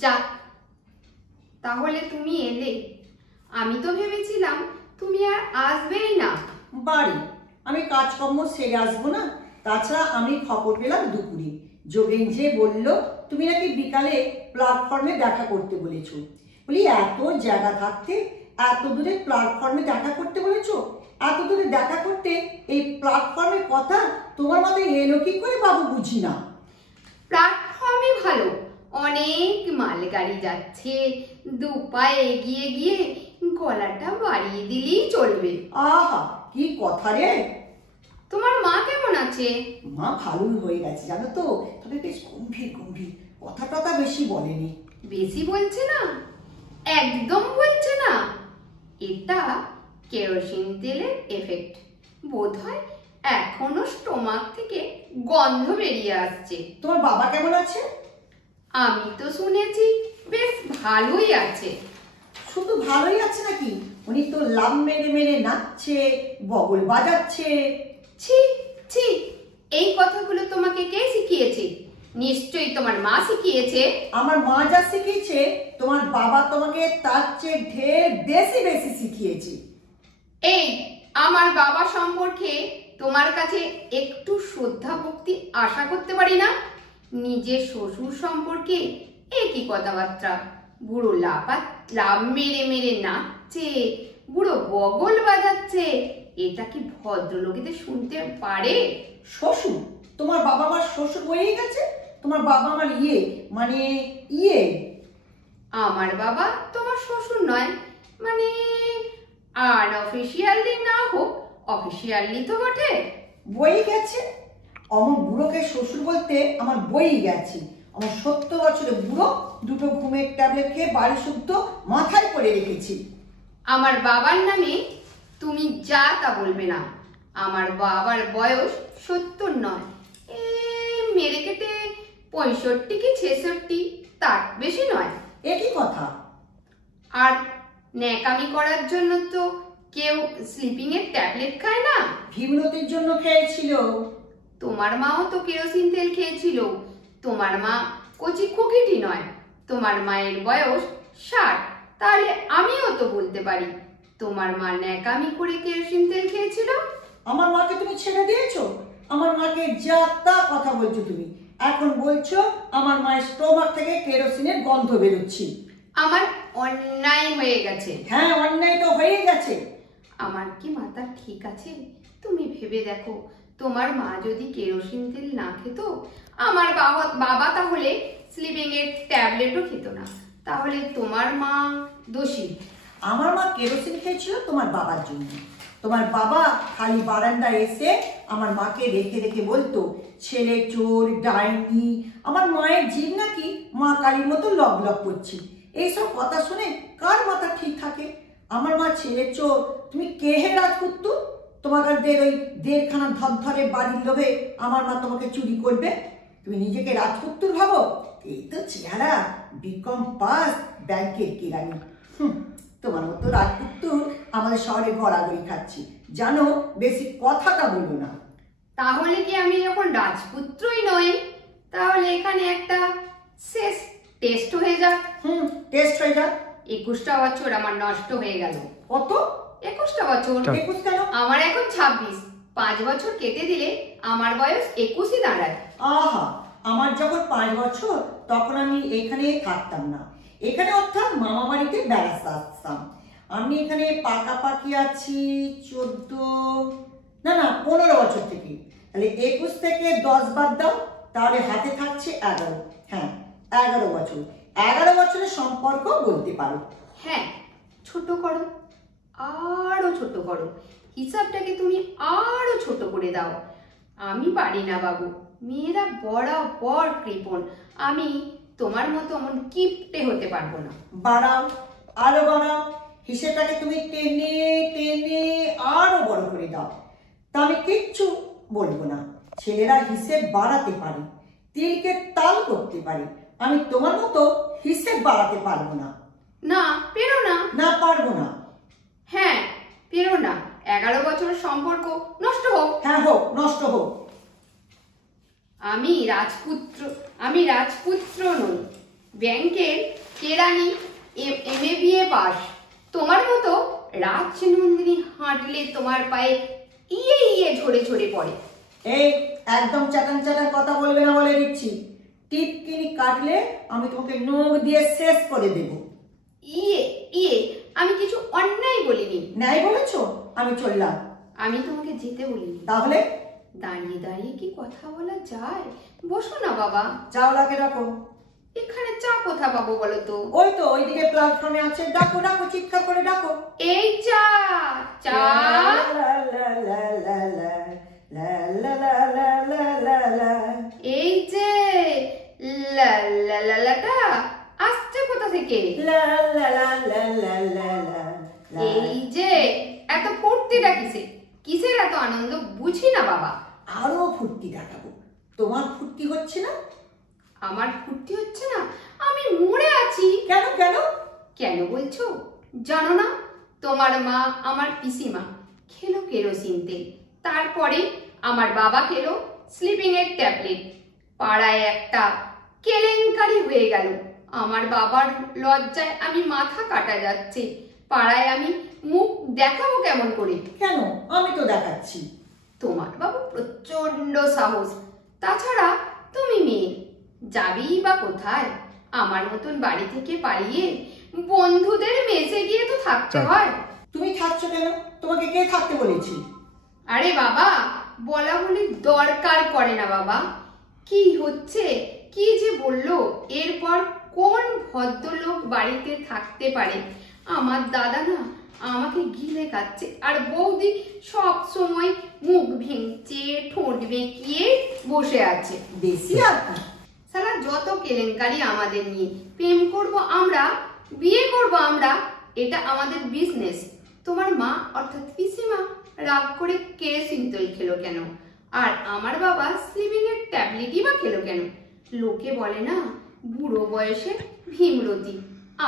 যাক, তাহলে তুমি এলে। আমি তো ভেবেছিলাম তুমি আর আসবেই না। বাড়ি আমি কাজকর্ম সেরে আসবো না? তাছাড়া আমি খবর পেলাম দুপুরে যোগেন যে বলল তুমি নাকি বিকালে প্ল্যাটফর্মে দেখা করতে বলেছো। বলি এত জায়গা থাকতে এত দূরে প্ল্যাটফর্মে দেখা করতে বলেছো? এত দূরে দেখা করতে এই প্ল্যাটফর্মের কথা তোমার মাথায় এলো কি করে বাবু, বুঝি না। প্ল্যাটফর্মে ভালো, অনেক মালগাড়ি যাচ্ছে, দু পায়ে এগিয়ে গিয়ে গলাটা বাড়িয়ে দিলেই চলবে। আহা কি কথা রে। তোমার মা কেমন আছে? মা ভালোই হয়ে গেছে জানো তো, তবে বেশ গম্ভীর গম্ভীর, কথা টথা বেশি বলেনি। বেশি বলছে না, একদম বলছে না। এটা কেরোসিন তেলের এফেক্ট বোধহয়। এখনো স্টোমাক থেকে গন্ধ বেরিয়ে আসছে। তোমার বাবা কেমন আছে? আমি তো শুনেছি বেশ ভালোই আছে। শুধু ভালোই আছে নাকি, উনি তো লাভ মেরে মেরে নাচছে, বগল বাজাচ্ছে। ছি ছি, এই কথাগুলো তোমাকে কে শিখিয়েছে? নিশ্চয়ই তোমার মা শিখিয়েছে। আমার মা যা শিখিয়েছে তোমার বাবা তোমাকে তার চেয়ে ঢের বেশি বেশি শিখিয়েছে। এই আমার বাবা সম্পর্কে তোমার কাছে একটু শ্রদ্ধা ভক্তি আশা করতে পারি না? নিজের শ্বশুর সম্পর্কে একই কথাবার্তা। বুড়ো লাভ মেরে মেরে নাচছে, বুড়ো বগল বাজাচ্ছে, এটা কি ভদ্রলোকেদের শুনতে পারে? শ্বশুর? তোমার বাবা আমার শ্বশুর হয়েই গেছে? তোমার বাবা আমার মানে আমার বাবা তোমার শ্বশুর নয়, মানে আনঅফিশিয়ালি না হোক অফিশিয়ালি তো বটে। বই গেছে? আমার বুড়োকে শ্বশুর বলতে আমার বই গেছে। আমার 70 বছরের বুড়ো দুটো ঘুমের ট্যাবলেট খেয়ে বাড়ি শুদ্ধ মাথায় করে রেখেছি। আমার বাবার নামে তুমি যা তা বলবে না। আমার বাবার বয়স 70 নয়, মেরে কেটে 65 কি 66, তার বেশি নয়। একই কথা। আর ন্যাকামি করার জন্য তো কেউ স্লিপিং এর ট্যাবলেট খায় না। ভিমনতির জন্য খেয়েছিল। তোমার মাও তো কেরোসিন তেল খেয়েছিল। তোমার মা কচি খুকিটি নয়। তোমার মায়ের বয়স 60, তাহলে আমিও তো বলতে পারি তোমার মা ন্যাকামি করে কেরোসিন তেল খেয়েছিল। আমার মাকে তুমি ছেড়ে দিয়েছো? আমার মাকে যা তা কথা বলছো তুমি। এখন বলছো আমার মায়ের স্টোমাক থেকে কেরোসিনের গন্ধ বেরোচ্ছে। আমার অন্যায় হয়ে গেছে। হ্যাঁ, অন্যায় তো হয়ে গেছে। আমার কি মাথা ঠিক আছে? তুমি ভেবে দেখো, তোমার মা যদি কেরোসিন তেল না খেত, আমার বাবা তাহলে স্লিপিং এর ট্যাবলেটও খেত না। তাহলে তোমার মা দোষী। আমার মা কেরোসিন খেয়েছিল তোমার বাবার জন্য। তোমার বাবা খালি বারান্দায় এসে আমার মাকে রেখে রেখে বলতো ছেলে চোর, ডাইনি। আমার মায়ের জিভ নাকি মা কালীর মতো লগ লগ করছে। এইসব কথা শুনে কার মাথা ঠিক থাকে? আমার মা ছেলে চোর, তুমি কে হে রাজপুত্র? তোমাদের ওই 1.5খানা ধরধরে বাড়ির লোভে আমার মা তোমাকে চুরি করবে? তুমি নিজেকে রাজপুত্র ভাবো? এই তো চেহারা, বিকম পাস, ব্যাংকের কেরানি। তোমার মতো রাজপুত্র আমাদের শহরে গড়াগড়ি খাচ্ছি, জানো? বেশি কথাটা বলবো না। তাহলে কি আমি যখন রাজপুত্রই নই, তাহলে এখানে একটা শেষ টেস্ট হয়ে যাক। টেস্ট হয়ে যাক। 21টা বছর আমার নষ্ট হয়ে গেল। কত? 21টা বছর। 21 কেন? আমার এখন 26। 5 বছর কেটে দিলে আমার বয়স 21ই দাঁড়ায়। আহা, আমার যখন 5 বছর তখন আমি এখানে থাকতাম না। এখানে অর্থাৎ মামা বাড়িতে বেড়াতে আসতাম। আমি এখানে পাকাপাকি আছি 15 বছর থেকে। তাহলে 21 থেকে 10 বাদ দাও, তাহলে হাতে থাকছে 11। হ্যাঁ, 11 বছর। 11 বছরের সম্পর্ক বলতে পারো। হ্যাঁ, ছোট করো, আরো ছোট করো। হিসাবটাকে তুমি আরো ছোট করে দাও। আমি পারি না বাবু, মেয়েরা বরাবর কৃপণ। আমি তোমার মতো অমন কিপটে হতে পারবো না। বাড়াও, আরো বাড়াও। হিসেবটাকে তুমি টেনে টেনে আরো বড় করে দাও। তা আমি কিচ্ছু বলবো না। ছেলেরা হিসেব বাড়াতে পারে, তিলকে তাল করতে পারে। আমি তোমার মতো হিসেব বাড়াতে পারবো না। না, পেরো না। না, পারবো না। হ্যাঁ, পেরো না। 11 বছরের সম্পর্ক নষ্ট হোক। হ্যাঁ, হোক, নষ্ট হোক। আমি রাজপুত্র নই। ব্যাংকের কেরানি, MA পাস। তোমার মতো রাজনন্দিনী হাঁটলে তোমার পায়ে ইয়ে ইয়ে ঝরে ঝরে পড়ে। এই একদম চাটান চাটান কথা বলবে না বলে দিচ্ছি। টিপকিনি কাটলে আমি তোমাকে নখ দিয়ে শেষ করে দেব। ইয়ে ইয়ে, আমি কিছু অন্যায় বলিনি। ন্যায় বলেছো? আমি চললাম। আমি তোমাকে যেতে বলিনি। তাহলে দাঁড়িয়ে দাঁড়িয়ে কি কথা বলা যায়? বসো না বাবা। চাওলাকে ডাকো। এখানে চা কোথা পাবো বলো তো? ওই তো ওইদিকে প্ল্যাটফর্মে আছে, ডাকো ডাকো, চিৎকার করে ডাকো। এই চা চা। এই যে লালালালাটা আসছে কোথা থেকে? এই যে এত ফুর্তিটা কিসের? কিসের এত আনন্দ বুঝি না বাবা। আরো ফুর্তি দেখাবো। তোমার ফুর্তি হচ্ছে না? আমার ফুর্তি হচ্ছে না? আমি মরে আছি। কেন কেন? কেন বলছো? জানো না, তোমার মা, আমার পিসিমা খেলো কেরোসিন তেল, তারপরে আমার বাবা খেলো স্লিপিং এর ট্যাবলেট। পাড়ায় একটা কেলেঙ্কারি হয়ে গেল। আমার বাবার লজ্জায় আমি মাথা কাটা যাচ্ছে। পাড়ায় আমি মুখ দেখাবো কেমন করে? কেন? আমি তো দেখাচ্ছি। তোমার বাবু প্রচন্ড সাহস। তাছাড়া তুমি মেয়ে, যাবেই বা কোথায়? আমার মতন বাড়ি থেকে পালিয়ে বন্ধুদের মেসে গিয়ে তো থাকতে হয়। তুমি থাকছো কেন? তোমাকে কে থাকতে বলেছি? আরে বাবা, বলা বলি দরকার করে না বাবা। কি হচ্ছে, কি যে বললো? এরপর কোন ভদ্রলোক বাড়িতে থাকতে পারে? আমার দাদা না আমাকে গিলে খাচ্ছে, আর বৌদি সব সময় মুখ ভেঙচে ঠোঁট বেঁকিয়ে বসে আছে। বেশি আর কি? সালা যত কেলেঙ্কারি আমাদের নিয়ে। প্রেম করব আমরা, বিয়ে করব আমরা, এটা আমাদের বিজনেস। তোমার মা অর্থাৎ পিসিমা রাগ করে কেরোসিন তেল খেলো কেন? আর আমার বাবা স্লিপিং এর ট্যাবলেটই বা খেলো কেন? লোকে বলে না বুড়ো বয়সে ভীমরতি,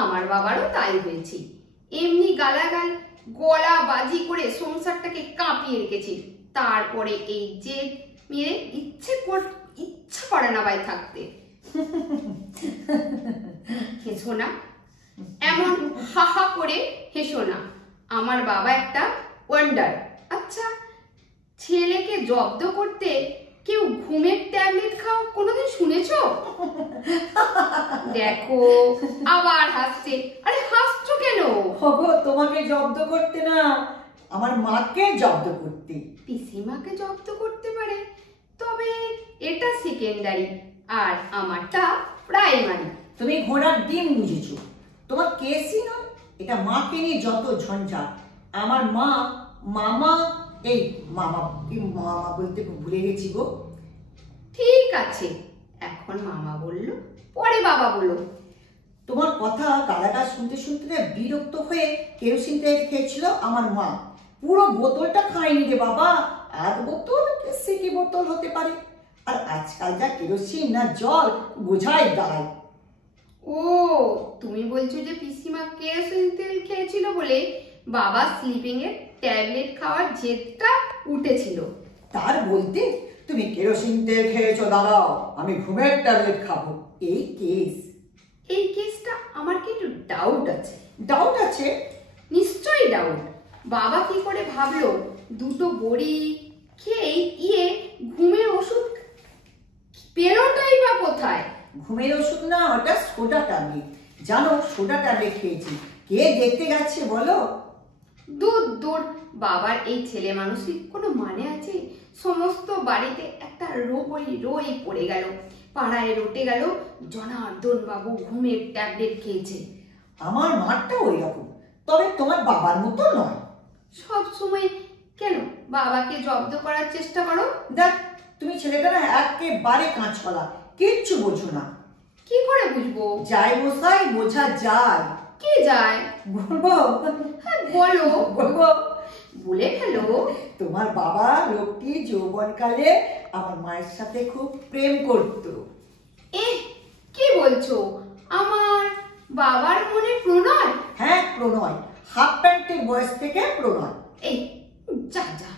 আমার বাবারও তাই হয়েছে। এমনি গালাগাল গলা বাজি করে সংসারটাকে কাঁপিয়ে রেখেছে। তারপরে এই যে মেয়ে ইচ্ছা করে না ভাই থাকতে। হেসো না, এমন হাহা করে হেসো না। আমার বাবা একটা ওয়ান্ডার। আচ্ছা, ছেলেকে জব্দ করতে কেউ ঘুমের ট্যাবলেট খাও কোনোদিন শুনেছো? দেখো আবার হাসছে। আরে হাসছো কেন? হগো, তোমাকে জব্দ করতে না, আমার মাকে জব্দ করতে। পিসিমাকে জব্দ করতে পারে, তবে এটা সেকেন্ডারি, আর আমারটা প্রাইমারি। তুমি ঘোড়ার ডিম বুঝেছো। তোমার কেসই নয়, এটা মাকে নিয়ে যত ঝঞ্ঝাট। আমার মা, মামা, এই মামা কি মামা বলতে ভুলে গেছি গো। ঠিক আছে, এখন মামা বললো, পরে বাবা বললো। তোমার কথা গালাগাল শুনতে শুনতে বিরক্ত হয়ে কেরোসিন তেল খেয়েছিল আমার মা। পুরো বোতলটা খায়নি রে বাবা, আধ বোতল সিটি বোতল হতে পারে। আর আজকাল যা কেরোসিন না জল বোঝাই দাঁড়ায়। ও, তুমি বলছো যে পিসিমা কেরোসিন তেল খেয়েছিল বলে বাবা স্লিপিং এর ট্যাবলেট খাওয়ার জেদটা উঠেছিল। তার বলতে তুমি কেরোসিন তেল খেয়েছো, দাঁড়াও আমি ঘুমের ট্যাবলেট খাবো। এই কেস। এই কেসটা আমার কি একটু ডাউট আছে। ডাউট আছে? নিশ্চয়ই ডাউট। বাবা কি করে ভাবলো দুটো বড়ি খেয়ে ঘুমের ওষুধ পেলোটাই বা কোথায়? ঘুমের ওষুধ না, ওটা সোডা ট্যাবলেট। জানো, সোডা ট্যাবলেট খেয়েছি। কে দেখতে গেছে বলো? দূর দূর, বাবার এই ছেলে মানুষের কোনো মানে আছে? সমস্ত বাড়িতে একটা রোই পড়ে গেল। পাড়ায় রটে গেল জনার্দন বাবু ঘুমের ট্যাবলেট খেয়েছে। আমার মারটা ওই রকম, তবে তোমার বাবার মতো নয়। সব সময় কেন বাবাকে জব্দ করার চেষ্টা করো? দেখ, তুমি ছেলেটা না একেবারে কাঁচকলা, কিচ্ছু বোঝো না। কি করে বুঝবো? যায় মশাই, বোঝা যায়। কি যায়? বলবো? হ্যাঁ বলো। বলবো? বলে ফেলো। তোমার বাবা লোকটি যৌবনকালে আমার মায়ের সাথে খুব প্রেম করতো। কি বলছো? আমার বাবার মনে প্রণয়? হ্যাঁ, প্রণয়। হাফ প্যান্টের বয়স থেকে প্রণয়। এই যা যা।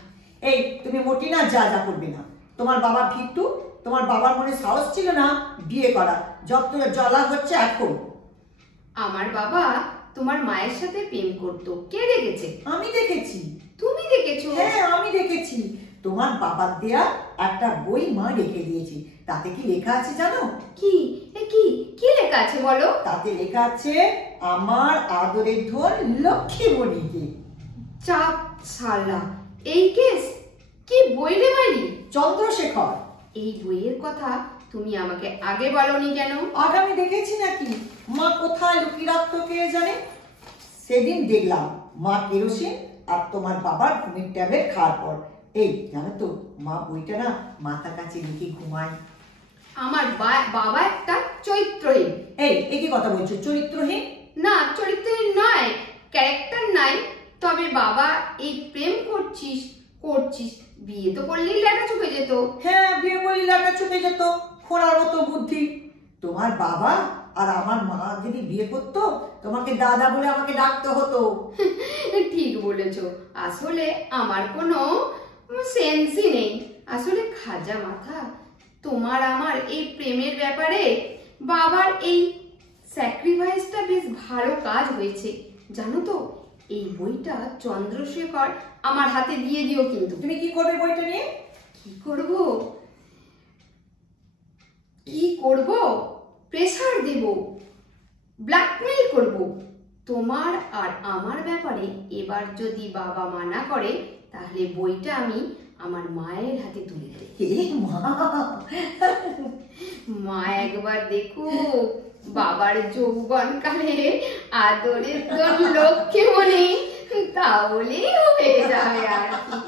এই তুমি মোটি না, যা যা করবে না। তোমার বাবা ভিট্টু, তোমার বাবার মনে সাহস ছিল না বিয়ে করা, যত জ্বলা হচ্ছে এখন। আমার বাবা তোমার মায়ের সাথে প্রেম করতো, কে দেখেছে? আমি দেখেছি। তুমি দেখেছো? হ্যাঁ, আমি দেখেছি। তোমার বাবার দেয়া একটা বই মা রেখে দিয়েছি। তাতে কি লেখা আছে জানো? কি? কি কি লেখা আছে বলো? তাতে লেখা আছে আমার আদরের ধন লক্ষ্মীমণিকে। চাপ সালা, এই কেস! কি বই রে মাইরি? চন্দ্রশেখর। এই বইয়ের কথা তুমি আমাকে আগে বলনি কেন? আজ আমি দেখেছি নাকি? মা কোথায় লুকিয়ে রাখতো কে জানে। সেদিন দেখলাম মা কেরোসিন আর তোমার বাবার ঘুমের ট্যাবলেট খাওয়ার পর। এই জানো তো, মা বইটা না মাথার কাছে রেখে ঘুমায়। আমার বাবা একটা চরিত্রহীন। এই একই কথা বলছো? চরিত্রহীন না, চরিত্রহীন নয়, ক্যারেক্টার নাই। তবে বাবা এই প্রেম করছিস করছিস, বিয়ে তো করলেই লেখা চুকে যেত। হ্যাঁ, বিয়ে করলে লেখা চুকে যেত। খোঁড়ার মতো বুদ্ধি। তোমার বাবা আর আমার মা যদি বিয়ে করতো, তোমাকে দাদা বলে আমাকে ডাকতে হতো। ঠিক বলেছো। আসলে আমার কোনো সেন্সই নেই। আসলে খাজা মাথা, তোমার আমার এই প্রেমের ব্যাপারে বাবার এই স্যাক্রিফাইসটা বেশ ভালো কাজ হয়েছে। জানো তো, এই বইটা চন্দ্রশেখর আমার হাতে দিয়ে দিও কিন্তু। তুমি কি করবে বইটা নিয়ে? কি করব? কি করব? প্রেসার দেব, ব্ল্যাকমেইল করব। তোমার আর আমার ব্যাপারে এবার যদি বাবা মানা করে, তাহলে বইটা আমি আমার মায়ের হাতে তুলে দেব। মা একবার দেখুক বাবার যৌবন কালে আদরের তোর লক্ষ্মীমণি, তাহলেই হয়ে যাবে আর কি।